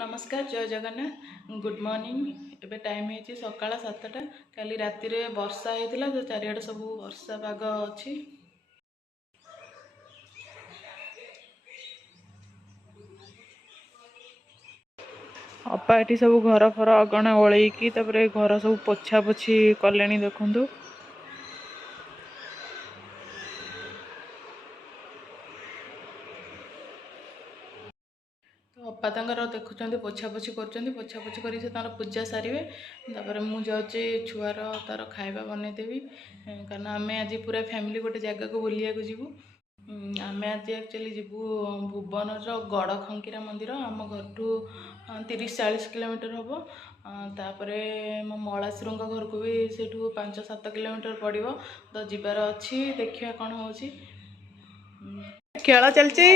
नमस्कार जय Jagannath good morning. एबे टाइम है सकाळ 7टा। काली राति रे वर्षा होता तो चारिआडे सब वर्षा पाग अच्छी। अपा ये सब घर फर अगणा ओलैकी घर सब पोछा पोछी कले देखु। अपा तर देखुं पोछापोछि कर पोछापोछि कर पूजा सारे मु जाऊँगी छुआर तार खाଇବା बनईदेवी कारण आम आज पूरा फैमिली गोटे जगह को बुलिया जीवु। आम आज एक्चुअली जीवु भुवन गड़ खंकीरा मंदिर आम घर टू 30-40 किलोमीटर हम। तापर मो मलासुर घर को भी से 5-7 किलोमीटर पड़ो तो जीवार अच्छी देखिया कौन हो खेल चलती।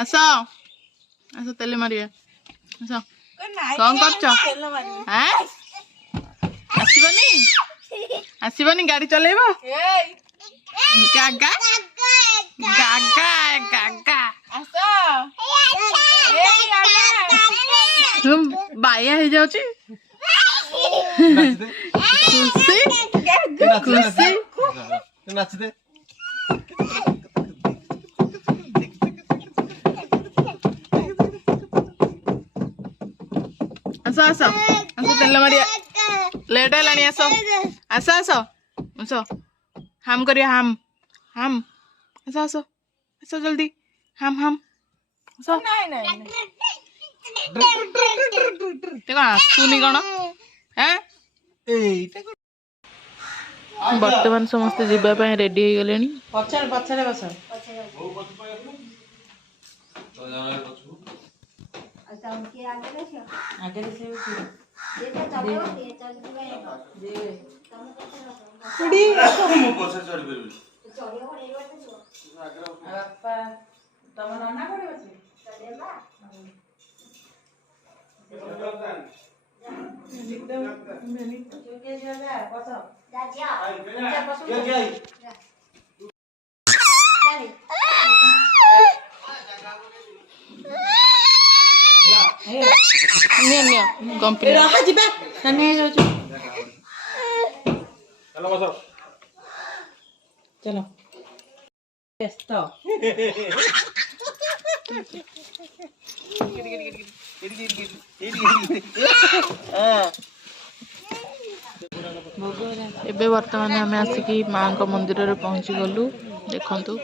आस आस तेल मारिया आस कौन कर आसबनी गाड़ी चलेब गागा गागा गागा बाया हो जाऊची खुशी खुशी नाचते आस आस आस तेल मारिया लेट है आस आस आस आस हाम करिया हाम हाम आस आस आस जल्दी हाम हाम आस आसुनी कौन है बर्तमान समस्ते जीवाई रेडी हो गले। पछाड़ पछाड़ बस चलो एबे वर्तमान आम आसिकी माँ को मंदिर रे पहुँची गलु। देखंतु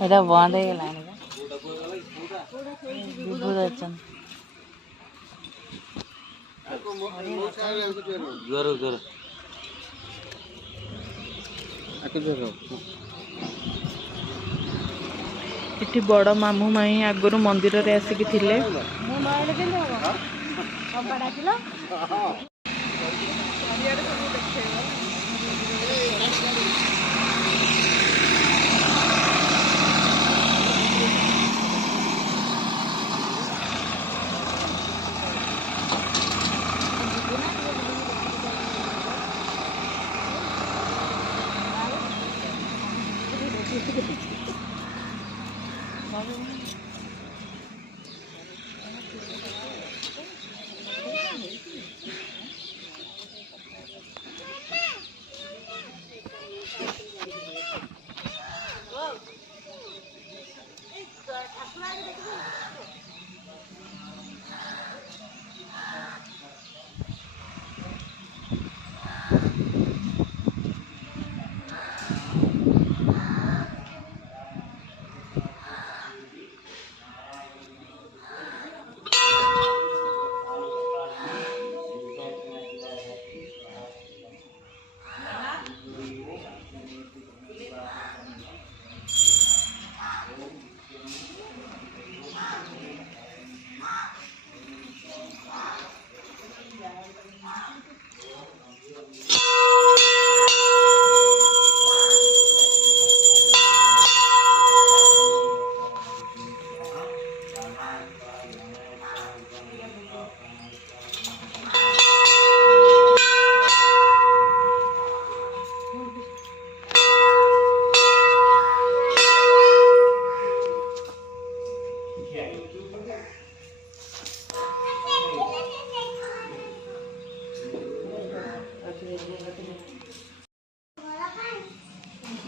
एटा बंद हो गलानी विभूत अच्छा जोर जोर इठी बड़ मामू माई आगुरी मंदिर रे आसिकी थिले।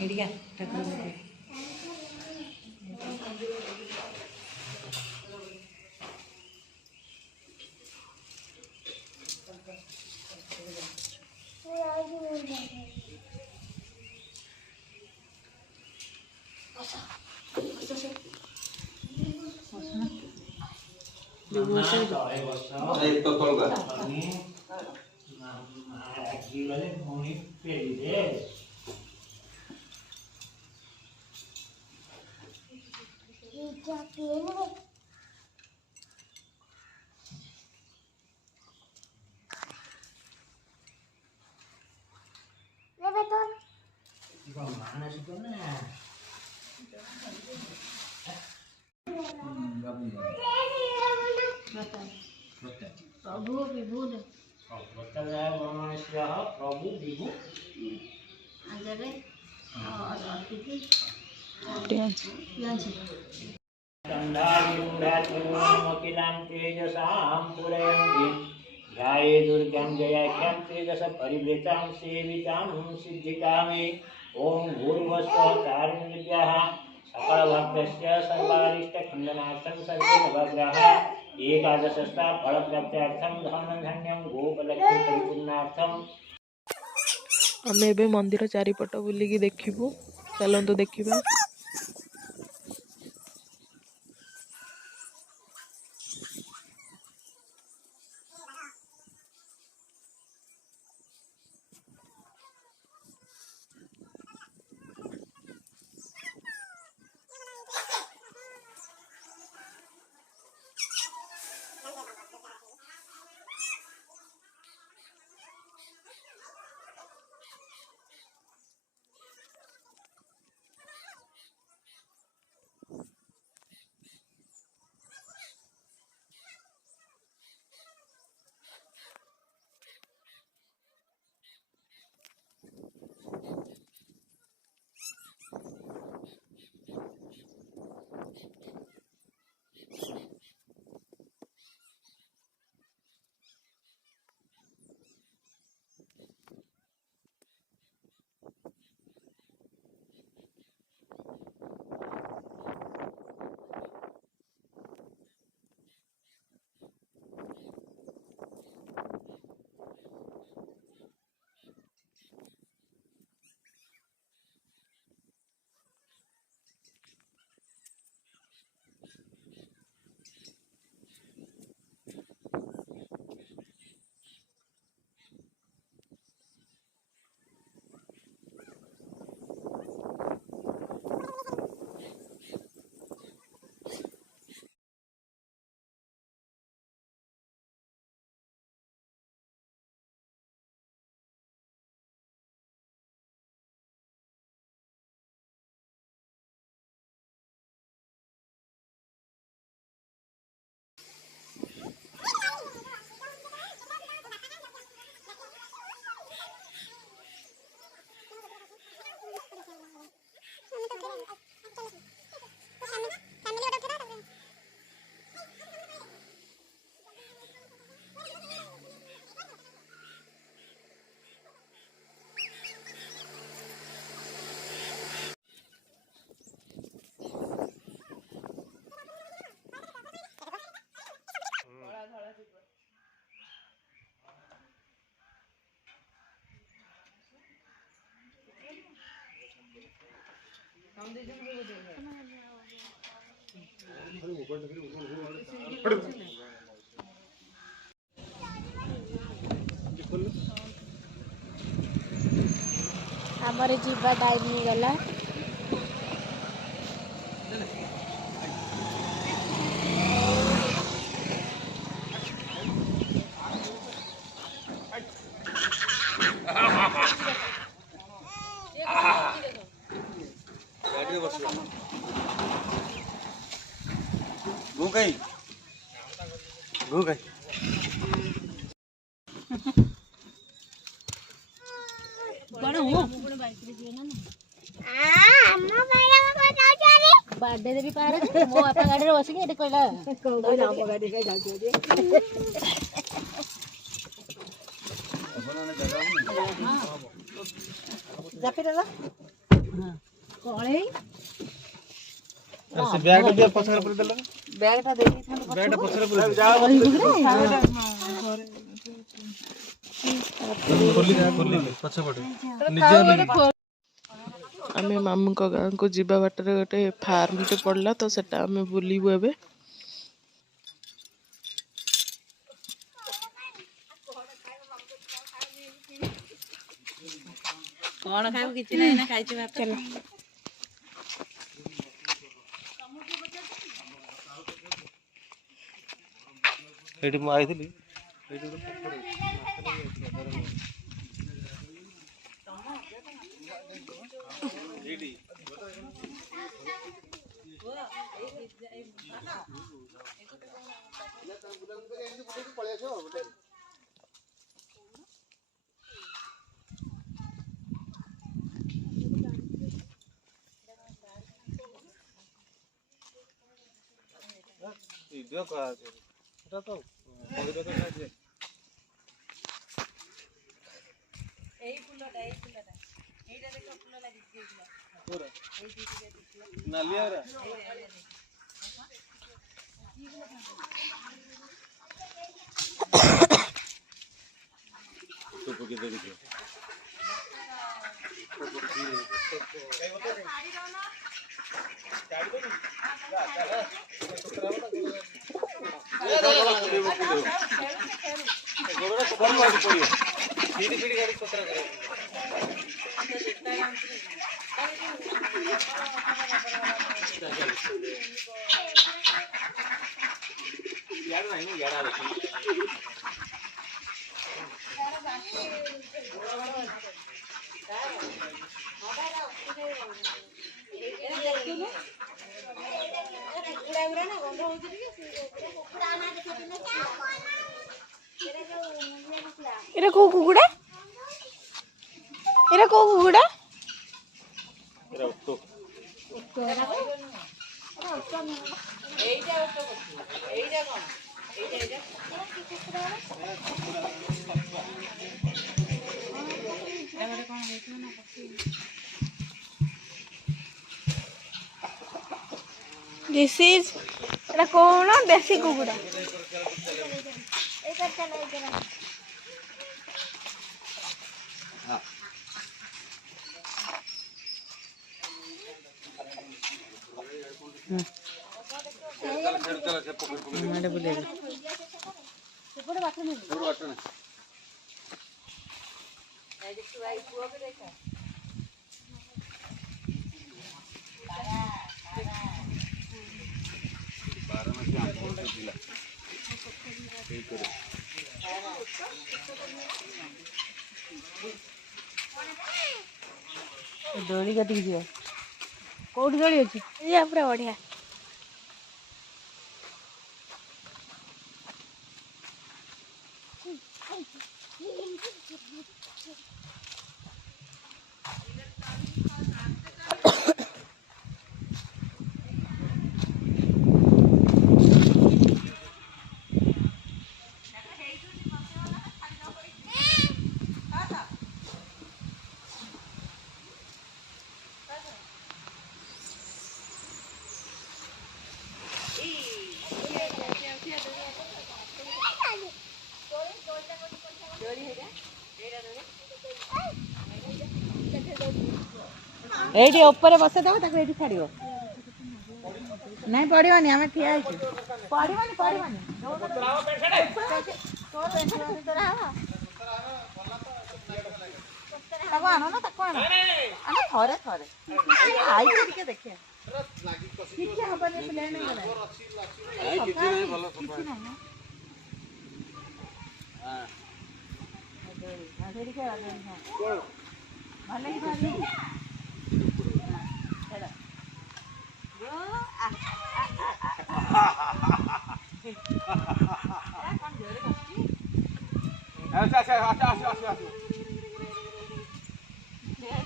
ଏଇଠିକା ଠାକୁର प्रभु विभु प्रभु विभु गाये दुर्गां जयाख्यां तेजस परिवृतां सेवितां सिद्धिकामे ओम भूर्भुवस्वः तारिण्यः सकलभक्तस्य सर्वारिष्टखण्डनार्थं सर्वभद्रः एकादशस्था फलप्राप्त्यर्थं धनधान्यं गोपलक्ष्मी परिपूर्णार्थं आमे एबे मंदिर चारिपट बुलिकी देखिबू चलंतु देखिबा। आमर जीवा टाइम हो गला बाडे देवी पार मो बापा गाड़ी रे बसिके एटे कहला कहला हम गाड़ी के जाउ जे जापे दादा କଳେଇ ସେ ବ୍ୟାଗ୍ ଟା ଟିକେ ପଛରେ ପୁରେଇ ଦେଲ। ବ୍ୟାଗ୍ ଟା ଦେଇ ଦେଇଥାନ୍ତୁ ବ୍ୟାଗ୍ ଟା ପଛରେ ପୁରେଇ ଦେ। ଖୋଲିଲେ ପଛପଟେ ନିଜେ ଆମେ ମାମୁଙ୍କ ଗାଁକୁ ଯିବା ବାଟରେ ଗୋଟେ ଫାର୍ମଟେ ପଡ଼ିଲା ତ ସେଟା ଆମେ ବୁଲିବୁ ଏବେ। କଣ ଖାଇବୁ କିଛି ନାହିଁ ନା ଖାଇଛୁ ଭାତ। ଏଇଠି ମୁଁ ଆଇଥିଲି ଏଇଠି ଗୋଟେ ପୋଖରୀ ଏଇଠି ଭିଡ଼ିଓ କରାଯାଉଛି ସେଟା ତ ଭିଡ଼ିଓ କରାଯାଉଛି। ଏଇ ଫୁଲଟା ଏଇଟା ଦେଖ ଫୁଲ ଲାଗିଛି ନାଲିଆ ଗୁରା ତୁ ପକେଇ ଦେ ଦେଖିବ। ଏରା କୋଉ କୁକୁଡ଼ା? ଏରା କୋଉ କୁକୁଡ଼ା? This is ଏଟା କଣ ଦେଶୀ କୁକୁଡ଼ା? ଦୋଳି କତିକି ଯିବା। କୋଉଠି ଦୋଳି ଅଛି? ଇଏ ପୁରା ବଢିଆ। ଏଇଠି ଉପରେ ବସେଇଦବ ତାକୁ ଏଇଠି ଛାଡିବ। ନାଇଁ ପଡିବନି ଆମେ ଠିଆ ହେଇଛୁ। ପଡିବନି ପଡିବନି। ତାକୁ ଆଣ ନା ତାକୁ ଆଣ ଥରେ ଥରେ ଆଇକି ଟିକେ ଦେଖିବା କିଛି ହବନି ପ୍ଲେନ୍ ହେଇଗଲା କିଛି ନାହିଁ ନା ସେଇଠି ଖେଳ ଭଲ ହେଇଛି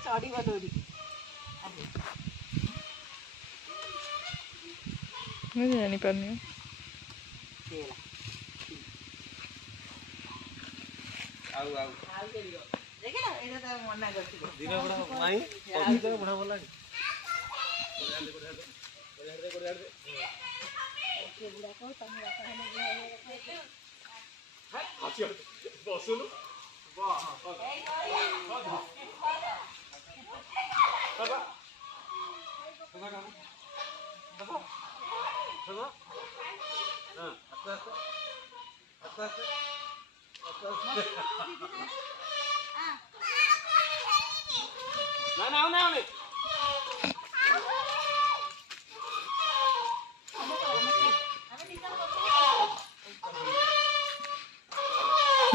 ଚଢିବ ଦୌଡ଼ି ମୁଁ ଜାଣିପାରୁନି। ଆଉ ଦେଖିଲା ଏଇଟା ତା ମନା କରିଥିଲେ ଦିନ ବୁଢା ମାଇଁ ପବିତ୍ର ବୁଢା ଭଲ ଲାଗେ ବସୁନୁ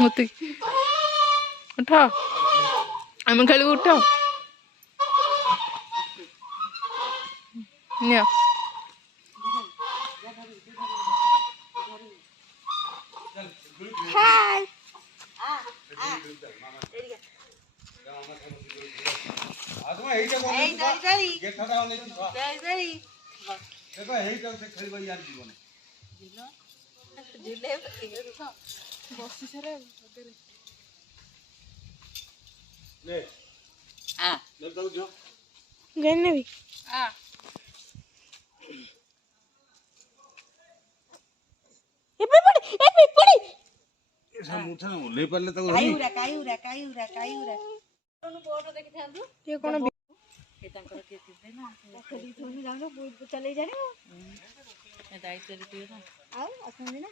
ମତେ ଉଠ ଆମେ ଖେଳିବୁ ଉଠ ନିଅ ହାय ବସି ସାରେ ଜାଣିନେବି ଓହ୍ଲେଇ ପାରିଲେ ତାକୁ ଇଏ କଣ ତାଙ୍କର କିଏ ଥିବେ ନା ଚଲେଇ ଜାଣିବ ଦାୟିତ୍ୱରେ ଥିବେ ନା ଆଉ ଅଛନ୍ତି ନା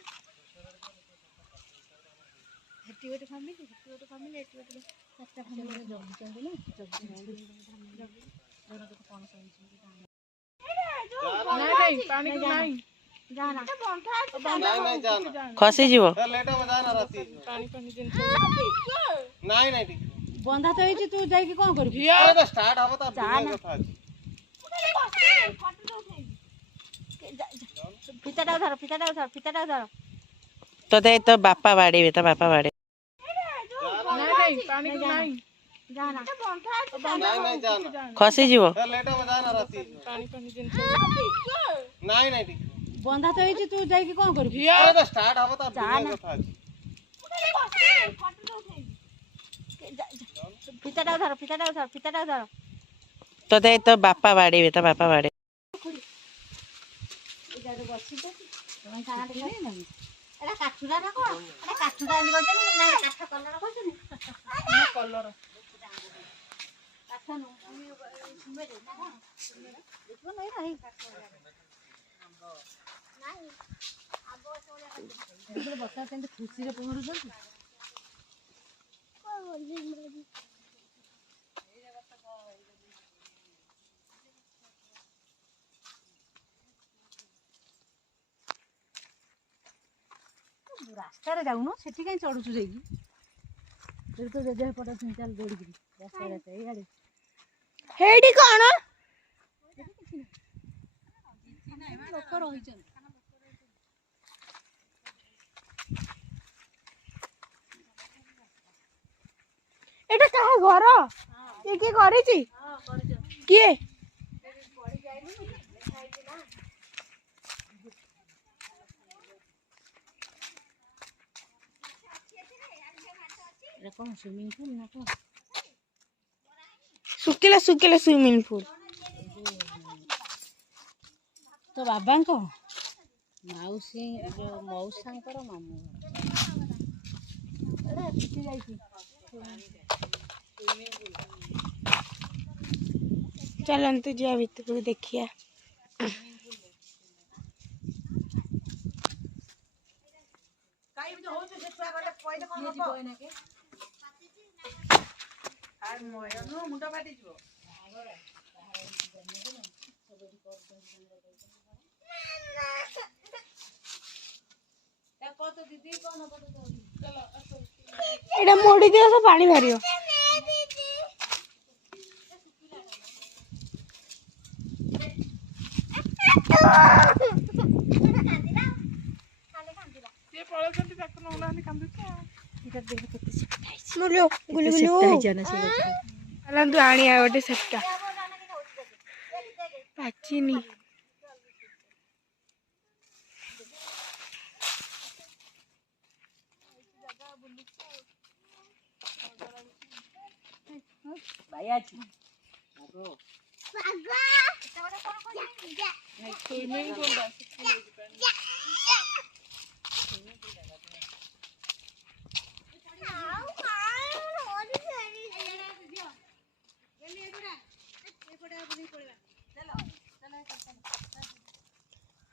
ସେଠି ଗୋଟେ ଫ୍ୟାମିଲି ସେଠି ଗୋଟେ ଫ୍ୟାମିଲି ଏଠି ଗୋଟେ ଚାରିଟା ଫ୍ୟାମିଲି ଜଗୁଛନ୍ତି ନା ନାଇଁ ପାଣିକୁ ନାଇଁ ଖସିଯିବ ପାଣି ପାଣି ଜିନିଷ ବନ୍ଧା ତ ହେଇଛି ତୁ ଯାଇକି କଣ କରିବୁ ଫିତାଟା ଧର ତତେ ତ ବାପା ବାଡେଇବେ ତ ବାପା ବାଡେ ନାଇଁ ପାଣିକୁ ନାଇଁ ଖସିଯିବ ପାଣି ପାଣି ଜିନିଷ ବନ୍ଧା ତ ହେଇଛି ତୁ ଯାଇକି କଣ କରିବୁ ଫିତାଟା ଧର ତତେ ତ ବାପା ବାଡେଇବେ ତ ବାପା ବାଡେ କାଠୁରା ନା କଣ କାଠୁରା କାଠ କଲର କରୁଛନ୍ତି କଲର ବର୍ଷା କେମିତି ଖୁସିରେ ପହଁରୁଛନ୍ତି ରାସ୍ତାରେ ଯାଉନୁ ସେଠି କାହିଁ ଚଢୁଛୁ ଯାଇକି ସେଠି ତ ଜେଜେ ପଟ ଚାଲ ଦୌଡ଼ିକିରି ରାସ୍ତାରେ ଏଇଆଡେ ହେଇଠି କଣ ଲୋକ ରହିଛନ୍ତି ଏଟା କାହା ଘର କିଏ କରିଛି କିଏ କଣ ସୁଇମିଂ ପୁଲ ନା କଣ ଶୁଖିଲା ସୁଇମିଂ ପୁଲ ତୋ ବାବାଙ୍କ ମାଉସୀ ଯୋଉ ମଉସାଙ୍କର ମାମୁଁ ଚାଲନ୍ତୁ ଯିବା ଭିତରକୁ ଦେଖିବା ମୁଣ୍ଡ ଫାଟିଯିବ ଏଇଟା ମୋଡ଼ି ଦିଅ ତ ପାଣି ବାହାରିବ ସିଏ ପଳଉଛନ୍ତି ତାକୁ ନଉନାହାନ୍ତି କାନ୍ଦୁଛି ଚାଲନ୍ତୁ ଆଣିବା ଗୋଟେ ସେଟା ପାଚିନି ଭାଇ ଅଛି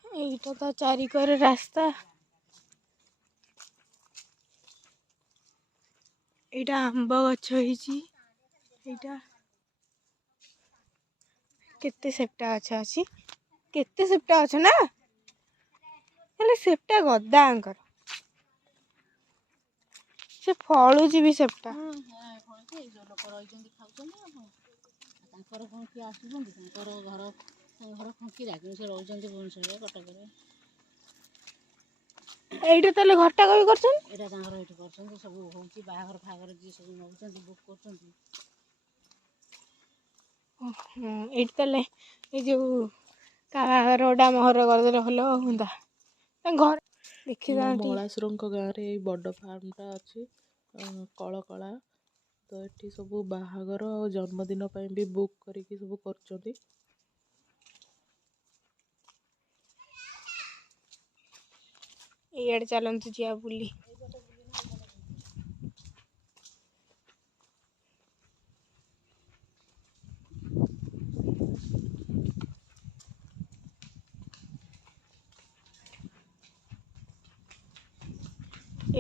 এইটা তো চারিকরে রাস্তা। এইটা ଆମ୍ବ ଗଛ ହେଇଛି। এইଟା କେତେ ସେପଟା ଗଛ ଅଛି, କେତେ ସେପଟା ଗଛ ନା, ହେଲେ ସେପଟା ଗଦାଙ୍କର ସେ ଫଳୁଛି ବି ସେପଟା। ଲୋକ ରହିଛନ୍ତି ଖାଉଛନ୍ତି ଆଉ ତାଙ୍କର କଣ କିଏ ଆସୁଛନ୍ତି, ତାଙ୍କର ଘର ଖଙ୍କିରା କିନ୍ତୁ ସେ ରହୁଛନ୍ତି ଭୁବନେଶ୍ୱରରେ କଟକରେ। এইটা ତାହେଲେ ଘରଟା କବି କରୁଛନ୍ତି। ଏଇଟା ତାଙ୍କର ଏଇଠି କରୁଛନ୍ତି, ସବୁ ହଉଛି ବାହାଘର ଫାହାଘର ଯିଏ ସବୁ ନେଉଛନ୍ତି ବୁକ୍ କରୁଛନ୍ତି। ଏଇଠି ତାହେଲେ ଏଇ ଯୋଉ କାହାର ଗୋଟେ ଆମ ଘର କରିଦେଲେ ଭଲ ହୁଅନ୍ତା। ଘର ଦେଖିଥାନ୍ତି। ମଳାସୁରଙ୍କ ଗାଁରେ ଏଇ ବଡ଼ ଫାର୍ମଟା ଅଛି, କଳକଳା। ତ ଏଠି ସବୁ ବାହାଘର ଆଉ ଜନ୍ମଦିନ ପାଇଁ ବି ବୁକ୍ କରିକି ସବୁ କରୁଛନ୍ତି। ଏଇଆଡେ ଚାଲନ୍ତୁ ଯିବା ବୁଲି।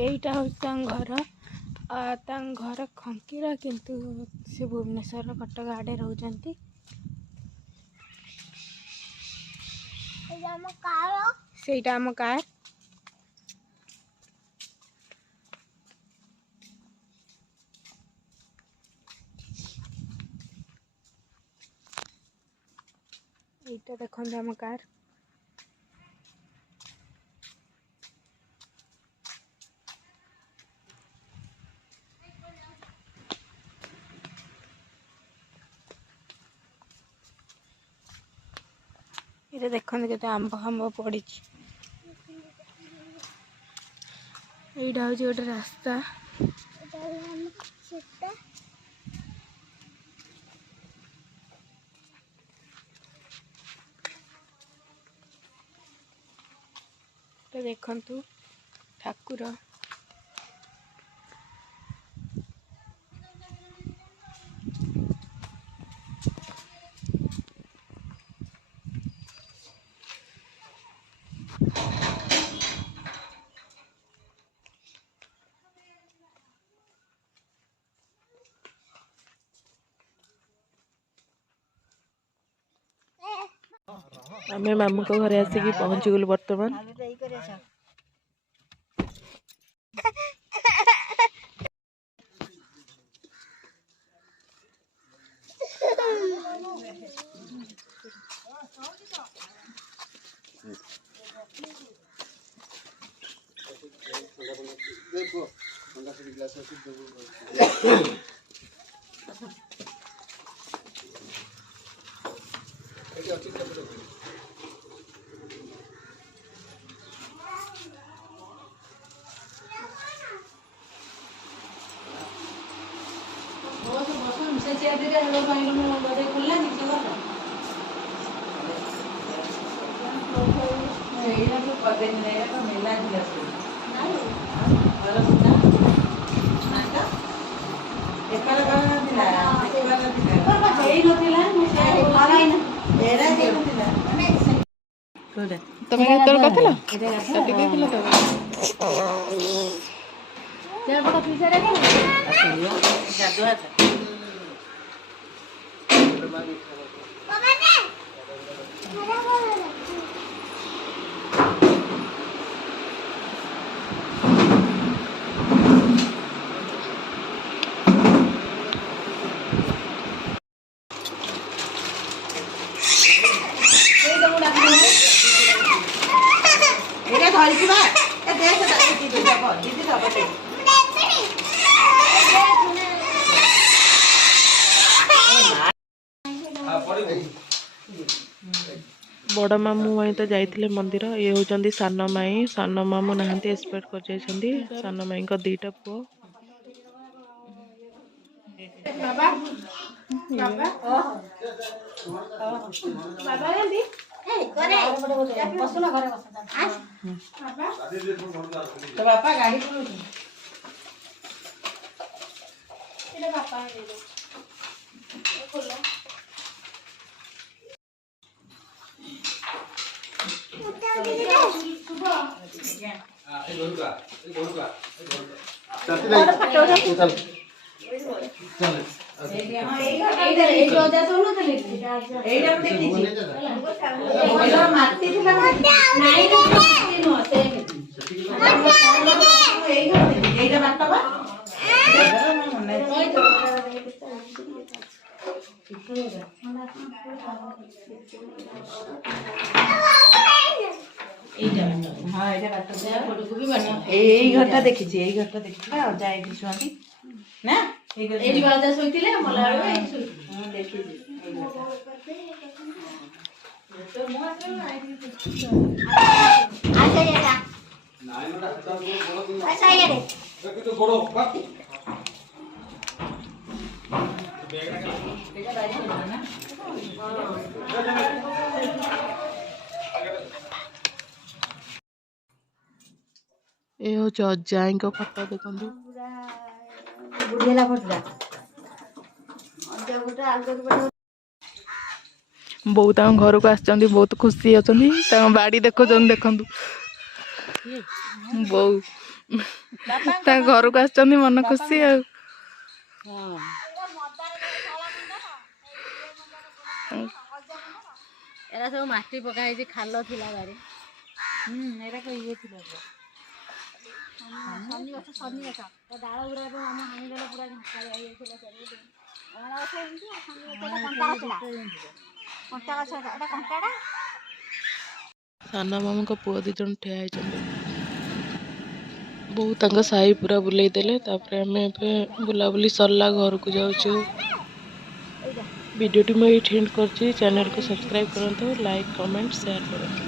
এইଟା ହଉଛି ତାଙ୍କ ଘର। ତାଙ୍କ ଘର ଖଙ୍କିରା କିନ୍ତୁ ସେ ଭୁବନେଶ୍ୱର କଟକ ଆଡ଼େ ରହୁଛନ୍ତି। ସେଇଟା ଆମ କାର। এইটা ଦେଖନ୍ତୁ ଆମ କାର। ଏଇଟା ଦେଖନ୍ତୁ କେତେ ଆମ୍ବ ଫାମ୍ବ ପଡ଼ିଛି। এইটা হচ্ছে ଗୋଟେ ରାସ୍ତା। ଦେଖନ୍ତୁ ଠାକୁର। ଆମେ ମାମୁଙ୍କ ଘରେ ଆସିକି ପହଞ୍ଚିଗଲୁ ବର୍ତ୍ତମାନ। ତମେ କେତେବେଳେ କରିଥିଲ? କାଟି ଦେଇଥିଲ ତ? ବଡ଼ ମାମୁଁ ମାଇଁ ତ ଯାଇଥିଲେ ମନ୍ଦିର। ଇଏ ହେଉଛନ୍ତି ସାନ ମାଇଁ। ସାନ ମାମୁଁ ନାହାନ୍ତି, ଏକ୍ସପେକ୍ଟ କରିଯାଇଛନ୍ତି। ସାନ ମାଇଁଙ୍କ 2ଟା ପୁଅ। ବାବା ଗାନ୍ଧୀ ବସୁନ ଘରେ ବସ ତ ବାପା ଗାଡି ଚଲଉଛନ୍ତି। ଏଇଟା ବାପା ଦେଇଦେବେ ଖୋଲା ମାଟି ଥିଲା ଏଇଟା ବାଟ ବା ଏଇ ଘରଟା ଦେଖିଛି ଏଇ ଘରଟା ଦେଖିଛି ଅଜା ଏଇଠି ଶୁଅନ୍ତି ନା ଏଇଠି ଅଜା ଶୋଇଥିଲେ ମଲା ବେଳକୁ ଏଇଠି ଶୋଇଥିଲେ ଦେଖିଛି ଏ ହଉଛି ଅଜାଙ୍କ ଫଟୋ ଦେଖନ୍ତୁ। ବୁଢୀ ହେଲା ଫଟୋଟା ଅଜା ଗୋଟେ ଆଗରୁ ବୋଉ ତାଙ୍କ ଘରକୁ ଆସିଛନ୍ତି, ବହୁତ ଖୁସି ଅଛନ୍ତି। ତାଙ୍କ ବାଡ଼ି ଦେଖୁଛନ୍ତି, ଦେଖନ୍ତୁ ବୋଉ ତାଙ୍କ ଘରକୁ ଆସିଛନ୍ତି, ମନ ଖୁସି ଆଉ। ଏରା ସବୁ ମାଟି ପକା ହେଇଛି ଖାଲ ଥିଲା ବାରି ଏରା ଇଏ ଥିଲା ଶନି ଗଛ ଡାଳ ଗୁଡା ଆମ ହାଣିଦେଲେ ପୁରା ଝାଙ୍କାଳିଆ ହେଇଯାଇଥିଲା ଚାରିପଟେ ଅଁଳା ଗଛ ଏମିତି କଣ୍ଟା ଗଛ ଏଟା କଣ୍ଟାଟା ସାନ ମାମୁଙ୍କ ପୁଅ 2 ଜଣ ଠିଆ ହେଇଛନ୍ତି। ବୋଉ ତାଙ୍କ ସାହି ପୁରା ବୁଲେଇ ଦେଲେ। ତାପରେ ଆମେ ଏବେ ବୁଲାବୁଲି ସରିଲା, ଘରକୁ ଯାଉଛୁ। ଭିଡ଼ିଓଟି ମୁଁ ଏଇଠି ଏଣ୍ଡ କରିଛି। ଚ୍ୟାନେଲକୁ ସବସ୍କ୍ରାଇବ୍ କରନ୍ତୁ, ଲାଇକ୍ କମେଣ୍ଟ ସେୟାର କରନ୍ତୁ।